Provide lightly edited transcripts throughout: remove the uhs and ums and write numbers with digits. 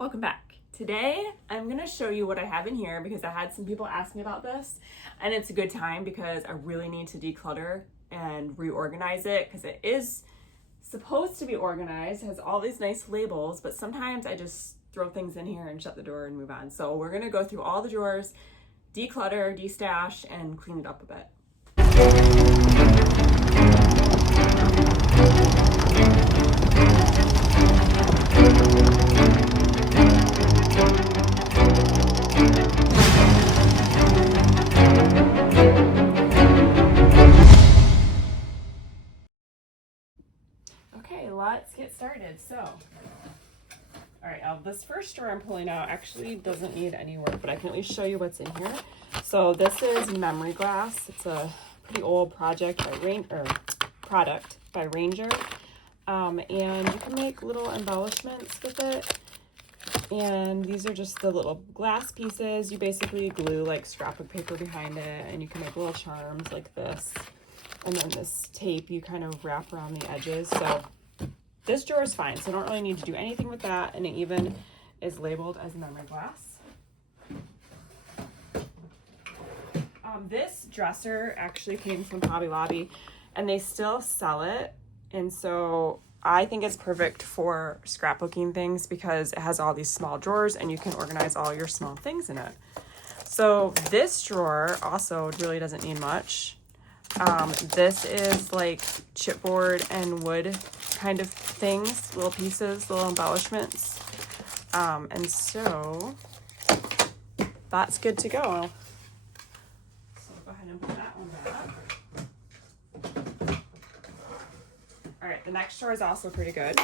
Welcome back. Today I'm going to show you what I have in here because I had some people ask me about this, and it's a good time because I really need to declutter and reorganize it because it is supposed to be organized. It has all these nice labels, but sometimes I just throw things in here and shut the door and move on. So we're going to go through all the drawers, declutter, destash, and clean it up a bit. Okay, let's get started. So, all right, this first drawer I'm pulling out actually doesn't need any work, but I can at least show you what's in here. So this is memory glass. It's a pretty old product by Ranger, and you can make little embellishments with it. And these are just the little glass pieces. You basically glue like scrapbook paper behind it, and you can make little charms like this. And then this tape you kind of wrap around the edges. So this drawer is fine, so I don't really need to do anything with that, and it even is labeled as memory glass. This dresser actually came from Hobby Lobby, and they still sell it, and so I think it's perfect for scrapbooking things because it has all these small drawers and you can organize all your small things in it. So this drawer also really doesn't need much. This is like chipboard and wood kind of things, little pieces, little embellishments. And so that's good to go. So go ahead and put that one back. All right, the next drawer is also pretty good.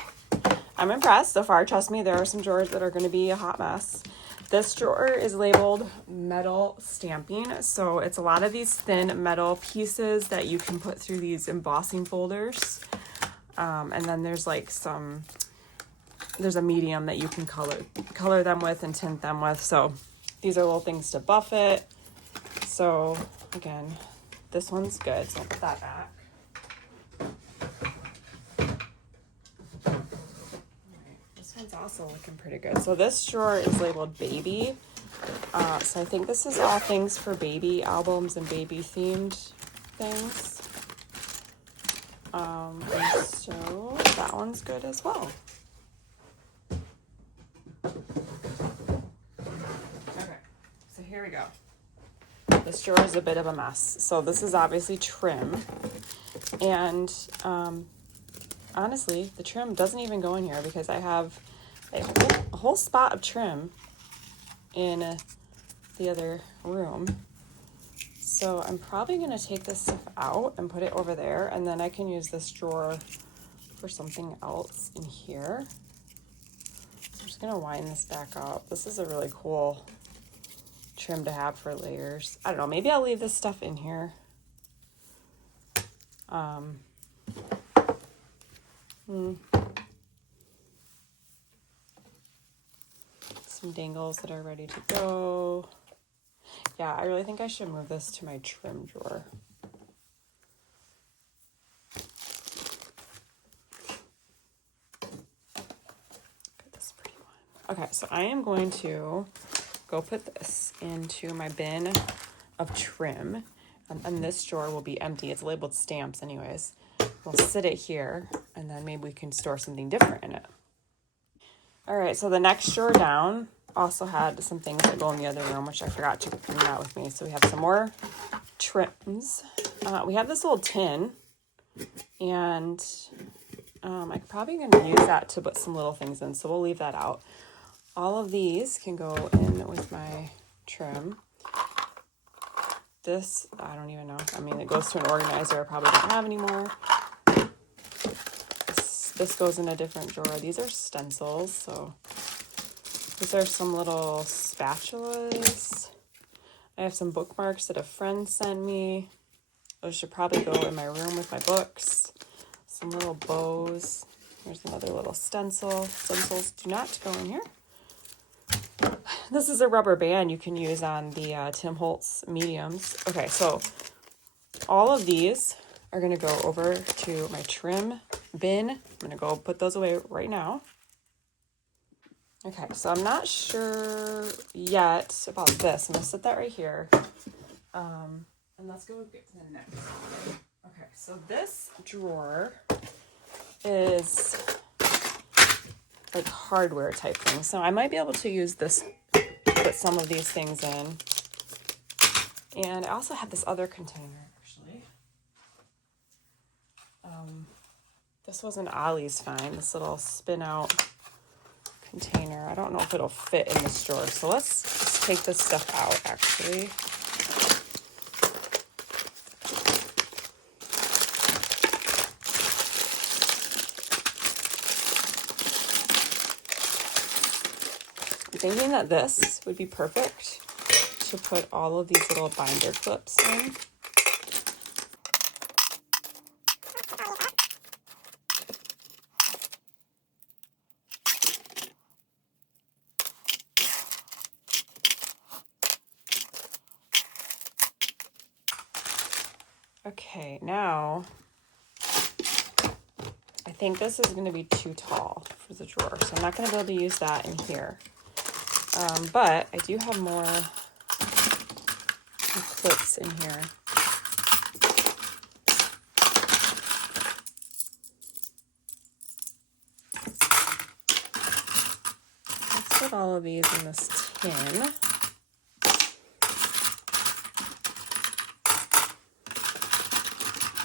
I'm impressed so far. Trust me, there are some drawers that are going to be a hot mess. This drawer is labeled metal stamping. So it's a lot of these thin metal pieces that you can put through these embossing folders. And then there's like there's a medium that you can color them with and tint them with. So these are little things to buff it. So again, this one's good. So I'll put that back. One's also looking pretty good. So this drawer is labeled baby. So I think this is all things for baby albums and baby themed things. And so that one's good as well. Okay, so here we go. This drawer is a bit of a mess. So this is obviously trim, and honestly, the trim doesn't even go in here because I have a whole spot of trim in the other room. So I'm probably going to take this stuff out and put it over there, and then I can use this drawer for something else in here. So I'm just going to wind this back up. This is a really cool trim to have for layers. I don't know, maybe I'll leave this stuff in here. Some dangles that are ready to go. Yeah, I really think I should move this to my trim drawer. Look at this pretty one. Okay, so I am going to go put this into my bin of trim, and this drawer will be empty. It's labeled stamps anyways. We'll sit it here, and then maybe we can store something different in it. All right, so the next drawer down also had some things that go in the other room, which I forgot to bring out with me. So we have some more trims. We have this little tin, and I'm probably going to use that to put some little things in, so we'll leave that out. All of these can go in with my trim. This, I don't even know. I mean, it goes to an organizer I probably don't have anymore. This goes in a different drawer. These are stencils, so these are some little spatulas. I have some bookmarks that a friend sent me. Those should probably go in my room with my books. Some little bows. Here's another little stencil. Stencils do not go in here. This is a rubber band you can use on the Tim Holtz mediums. Okay, so all of these are going to go over to my trim bin. I'm going to go put those away right now. Okay, so I'm not sure yet about this. I'm gonna set that right here. And let's go get to the next one. Okay, so this drawer is like hardware type thing. So I might be able to use this to put some of these things in. And I also have this other container, actually. This was an Ollie's find, this little spin out container. I don't know if it'll fit in this drawer. So let's just take this stuff out, actually. I'm thinking that this would be perfect to put all of these little binder clips in. Okay, now I think this is going to be too tall for the drawer, so I'm not going to be able to use that in here. But I do have more clips in here. Let's put all of these in this tin.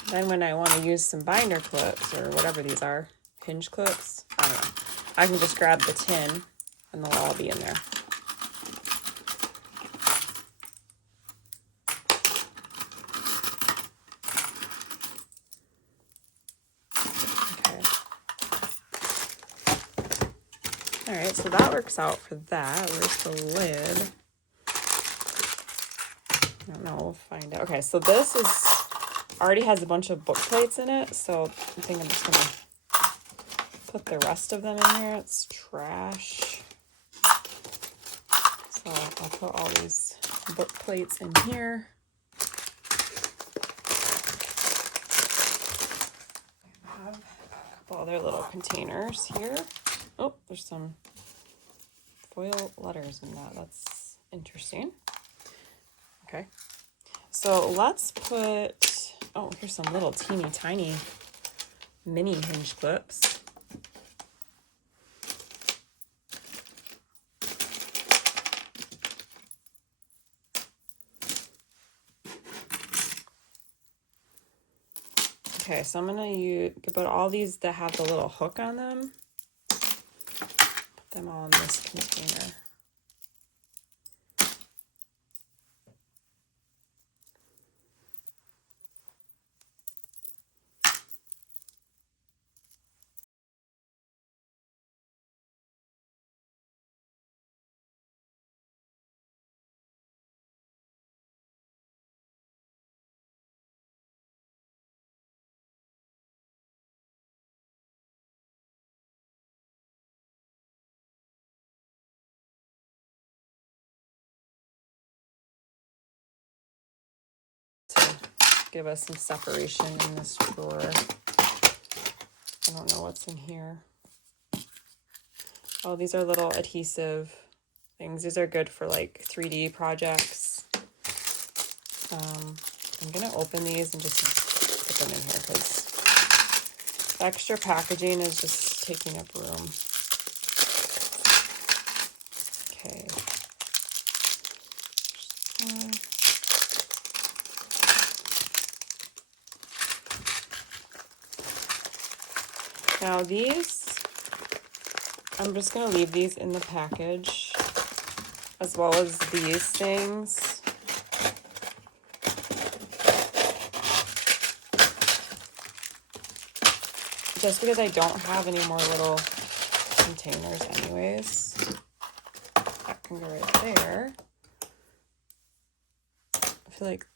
Then when I want to use some binder clips or whatever these are, hinge clips, I don't know, I can just grab the tin and they'll all be in there. Okay. All right, so that works out for that. Where's the lid? I don't know, we'll find out. Okay, so this is already has a bunch of book plates in it, so I think I'm just gonna put the rest of them in here. It's trash. So I'll put all these book plates in here. I have a couple other little containers here. Oh, there's some foil letters in that. That's interesting. Okay. So let's put, oh, here's some little teeny tiny mini hinge clips. Okay, so I'm gonna put all these that have the little hook on them, put them all in this container. To give us some separation in this drawer. I don't know what's in here. Oh, these are little adhesive things. These are good for like 3D projects. I'm gonna open these and just put them in here because extra packaging is just taking up room. Okay. Now these, I'm just going to leave these in the package, as well as these things. Just because I don't have any more little containers anyways. That can go right there. I feel like,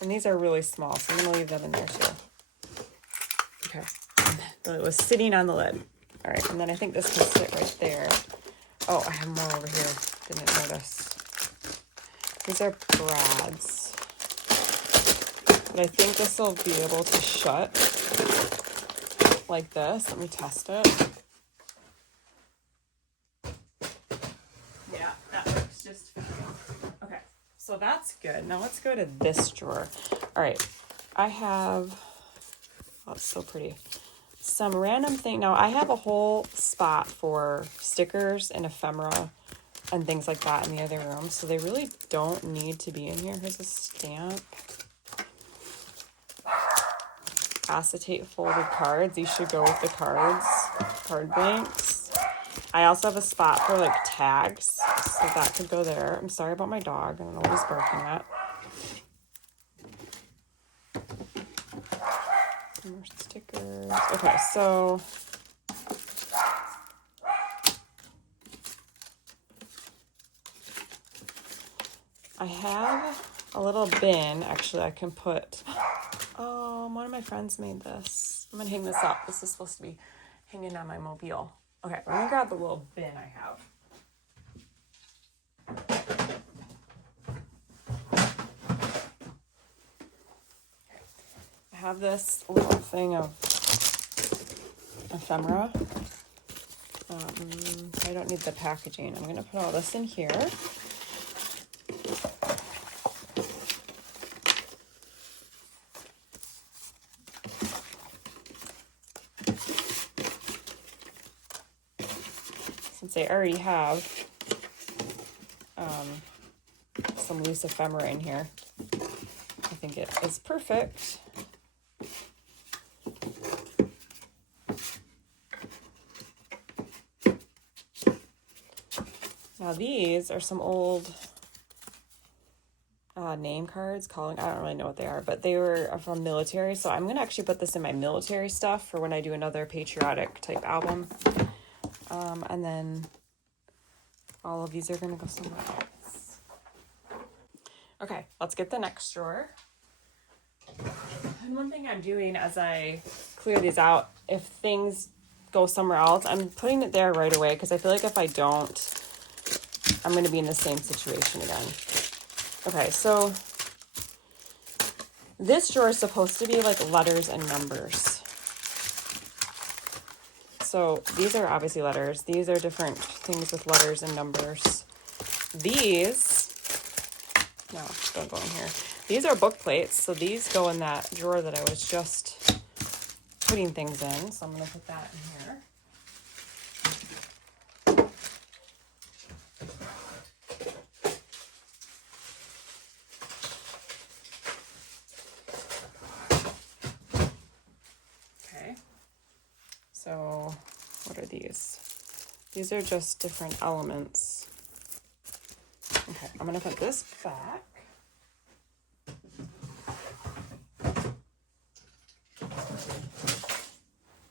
and these are really small, so I'm going to leave them in there too. Okay, so it was sitting on the lid. All right, and then I think this can sit right there. Oh, I have more over here. Didn't notice. These are brads. But I think this will be able to shut like this. Let me test it. that's just fine. Okay, so that's good. Now let's go to this drawer. All right, I have, oh, it's so pretty. Some random thing. Now I have a whole spot for stickers and ephemera and things like that in the other room, so they really don't need to be in here. Here's a stamp. Acetate folded cards. These should go with the cards. Card blanks. I also have a spot for like tags, so that could go there. I'm sorry about my dog. I don't know what he's barking at. Some more stickers. Okay, so I have a little bin. Actually, I can put, oh, one of my friends made this. I'm gonna hang this up. This is supposed to be hanging on my mobile. Okay, let me grab the little bin I have. I have this little thing of ephemera. I don't need the packaging. I'm gonna put all this in here. Since I already have some loose ephemera in here, I think it is perfect. Now these are some old name cards, calling, I don't really know what they are, but they were from military, so I'm going to actually put this in my military stuff for when I do another patriotic type album. And then all of these are going to go somewhere else. Okay, let's get the next drawer. And one thing I'm doing as I clear these out, if things go somewhere else, I'm putting it there right away, because I feel like if I don't, I'm going to be in the same situation again. Okay, so this drawer is supposed to be like letters and numbers. So these are obviously letters. These are different things with letters and numbers. These, no, don't go in here. These are book plates. So these go in that drawer that I was just putting things in. So I'm going to put that in here. So what are these? These are just different elements. Okay, I'm gonna put this back. All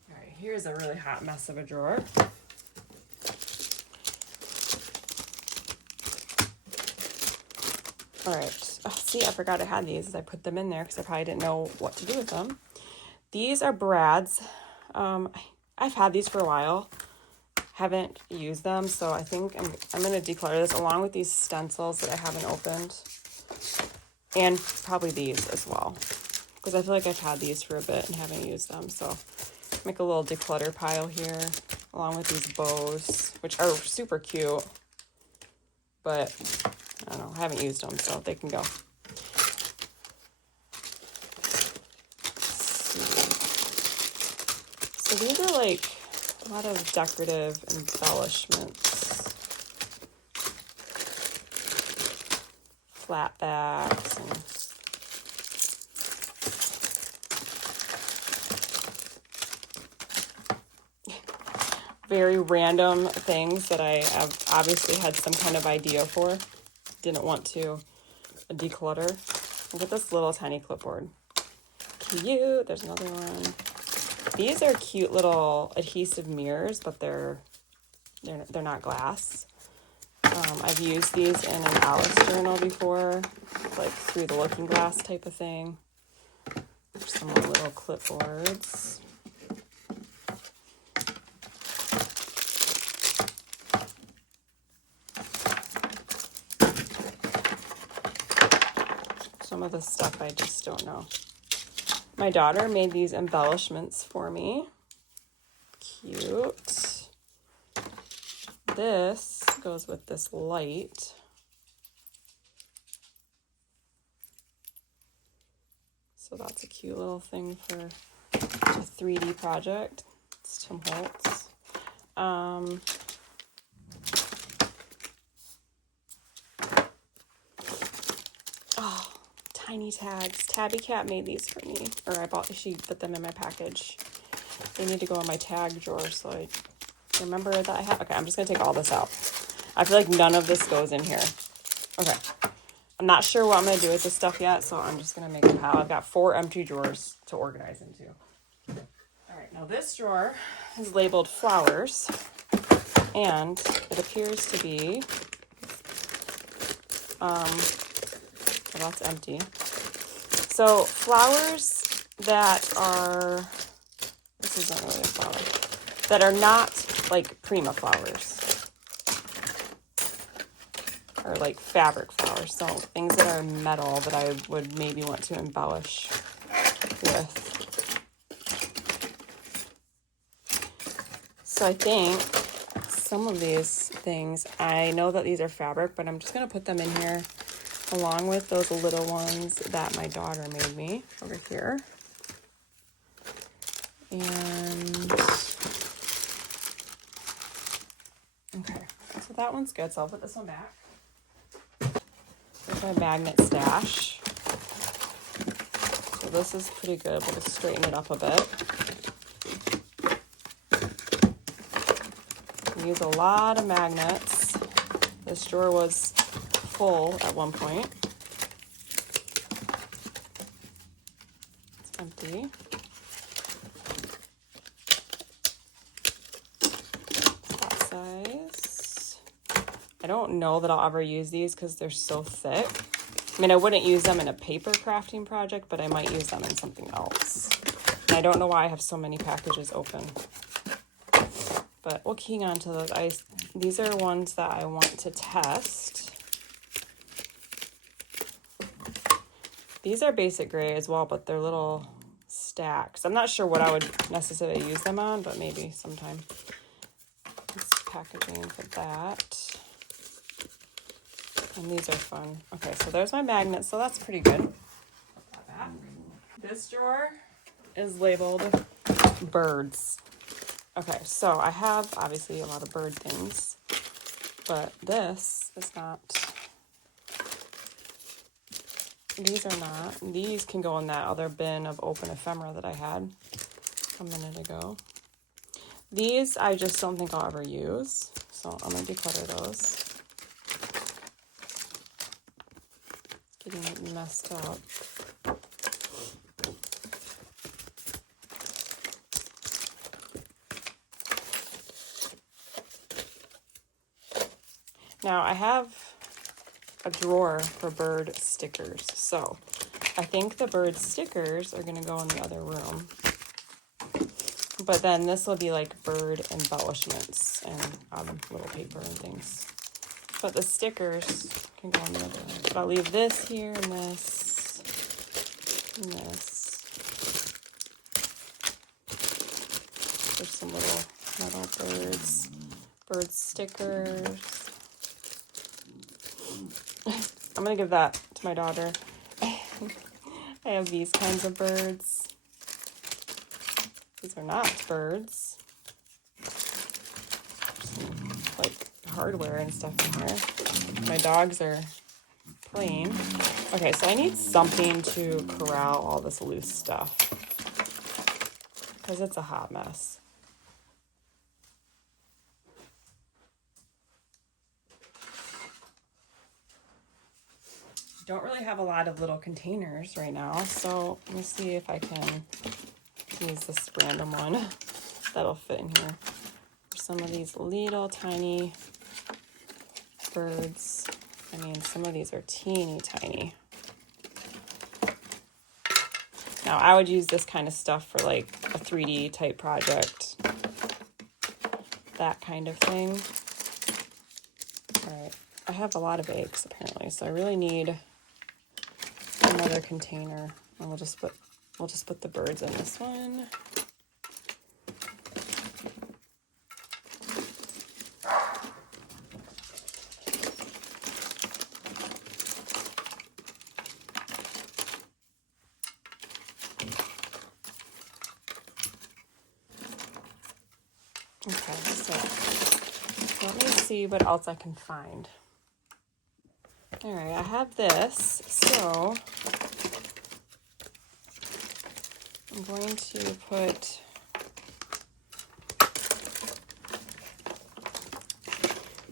right, here's a really hot mess of a drawer. All right, oh, see, I forgot I had these. I put them in there because I probably didn't know what to do with them. These are Brad's. I've had these for a while, haven't used them, so I think I'm going to declutter this along with these stencils that I haven't opened, and probably these as well, because I feel like I've had these for a bit and haven't used them. So make a little declutter pile here along with these bows, which are super cute, but I don't know, I haven't used them, so they can go. So these are like a lot of decorative embellishments, flat backs, and very random things that I have obviously had some kind of idea for. Didn't want to declutter. Look at this little tiny clipboard. Cute. There's another one. These are cute little adhesive mirrors, but they're not glass. I've used these in an Alice journal before, like through the looking glass type of thing. Some more little clipboards. Some of the stuff I just don't know. My daughter made these embellishments for me. Cute. This goes with this light. that's a cute little thing for a 3D project. It's Tim Holtz. Oh, tiny tags. Tabby Cat made these for me, or she put them in my package. They need to go in my tag drawer, so I remember that I have. Okay, I'm just gonna take all this out. I feel like none of this goes in here. Okay, I'm not sure what I'm gonna do with this stuff yet, so I'm just gonna make a pile. I've got 4 empty drawers to organize into. All right, now this drawer is labeled flowers, and it appears to be, well, that's empty. So flowers that are, this isn't really a flower, that are not like prima flowers, or like fabric flowers. So things that are metal that I would maybe want to embellish with. So I think some of these things, I know that these are fabric, but I'm just going to put them in here along with those little ones that my daughter made me over here. And okay, so that one's good. So I'll put this one back. There's my magnet stash. So this is pretty good. We'll just straighten it up a bit. I use a lot of magnets. This drawer was full at one point. It's empty. That size. I don't know that I'll ever use these because they're so thick. I mean, I wouldn't use them in a paper crafting project, but I might use them in something else. And I don't know why I have so many packages open. But we'll key on to those. These are ones that I want to test. These are basic gray as well, but they're little stacks. I'm not sure what I would necessarily use them on, but maybe sometime. This packaging for that. And these are fun. Okay, so there's my magnets, so that's pretty good. This drawer is labeled birds. Okay, so I have obviously a lot of bird things, but this is not. These are not. These can go in that other bin of open ephemera that I had a minute ago. These I just don't think I'll ever use, so I'm going to declutter those. Getting messed up. Now I have a drawer for bird stickers. So I think the bird stickers are going to go in the other room. But then this will be like bird embellishments and little paper and things. But the stickers can go in the other room. But I'll leave this here and this and this. There's some little metal birds. Bird stickers. I'm going to give that to my daughter. I have these kinds of birds. These are not birds. Some, like hardware and stuff in here. My dogs are playing. Okay, so I need something to corral all this loose stuff because it's a hot mess. Don't really have a lot of little containers right now, so let me see if I can use this random one that'll fit in here. Some of these little tiny birds. I mean, some of these are teeny tiny. Now, I would use this kind of stuff for like a 3D type project. That kind of thing. All right, I have a lot of eggs apparently, so I really need another container. And we'll just put the birds in this one. Okay, so let me see what else I can find. All right, I have this, so I'm going to put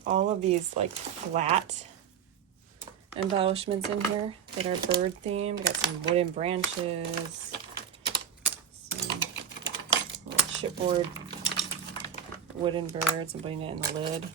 all of these like flat embellishments in here that are bird themed. Got some wooden branches, some little chipboard wooden birds. I'm putting it in the lid.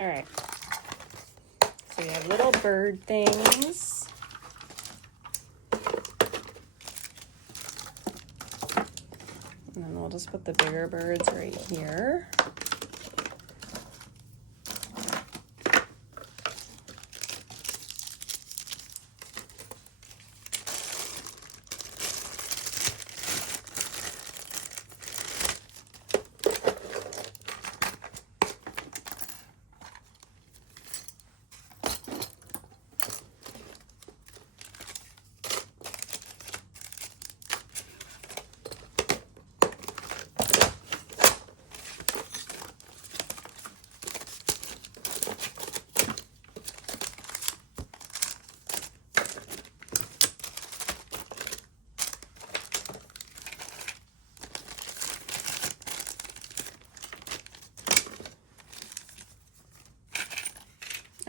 All right, so we have little bird things. And then we'll just put the bigger birds right here.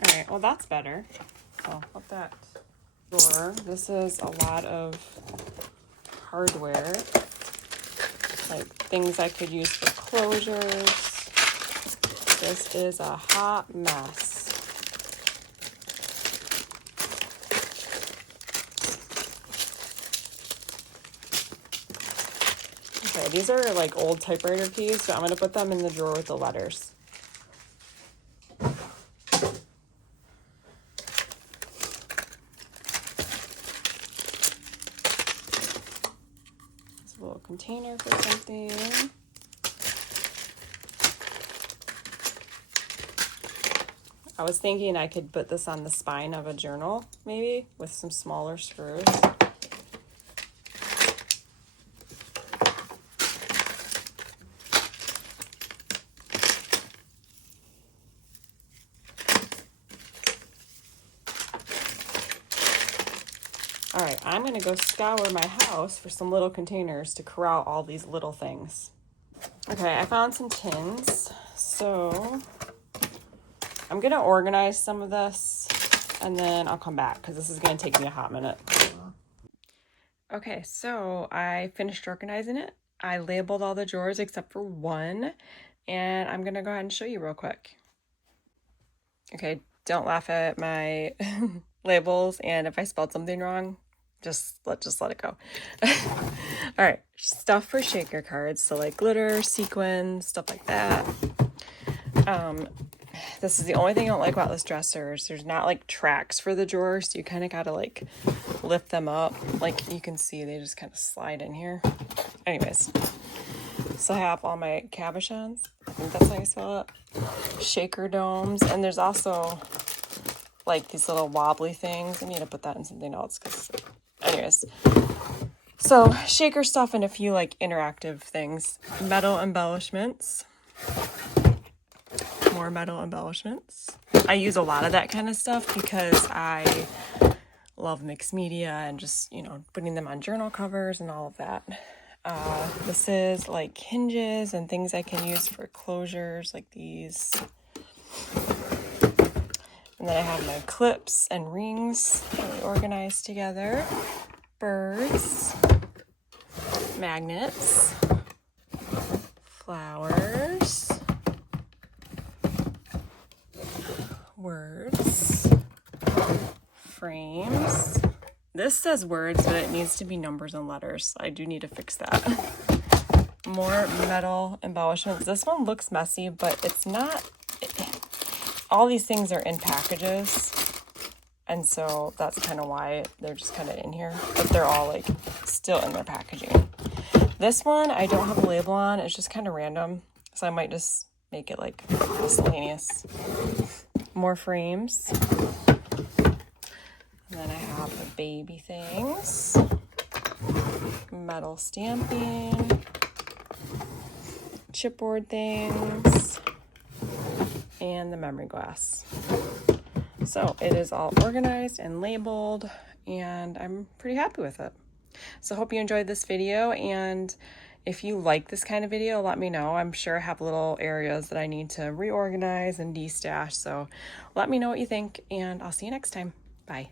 All right, well that's better. So I'll put that drawer. This is a lot of hardware, like things I could use for closures. This is a hot mess. Okay, these are like old typewriter keys, so I'm gonna put them in the drawer with the letters. It's a little container for something. I was thinking I could put this on the spine of a journal, maybe, with some smaller screws. All right, I'm going to go scour my house for some little containers to corral all these little things. Okay, I found some tins, so I'm going to organize some of this, and then I'll come back, because this is going to take me a hot minute. Okay, so I finished organizing it. I labeled all the drawers except for one, and I'm going to go ahead and show you real quick. Okay, don't laugh at my labels, and if I spelled something wrong, just let it go. All right, stuff for shaker cards, so like glitter, sequins, stuff like that. This is the only thing I don't like about this dresser is there's not like tracks for the drawers, so you kind of gotta like lift them up. Like you can see, they just kind of slide in here. Anyways, so I have all my cabochons, I think that's how you spell it, shaker domes, and there's also like these little wobbly things. I need to put that in something else, because anyways, so shaker stuff and a few like interactive things. Metal embellishments, more metal embellishments. I use a lot of that kind of stuff because I love mixed media and just, you know, putting them on journal covers and all of that. This is like hinges and things I can use for closures like these. And then I have my clips and rings really organized together. Birds, magnets, flowers, words, frames. This says words, but it needs to be numbers and letters. I do need to fix that. More metal embellishments. This one looks messy, but it's not. All these things are in packages, and so that's kind of why they're just kind of in here, but they're all like still in their packaging. This one I don't have a label on. It's just kind of random, so I might just make it like miscellaneous. More frames. And then I have the baby things, metal stamping, chipboard things, and the memory glass. So it is all organized and labeled, and I'm pretty happy with it. So I hope you enjoyed this video, and if you like this kind of video, let me know. I'm sure I have little areas that I need to reorganize and destash, so let me know what you think, and I'll see you next time. Bye.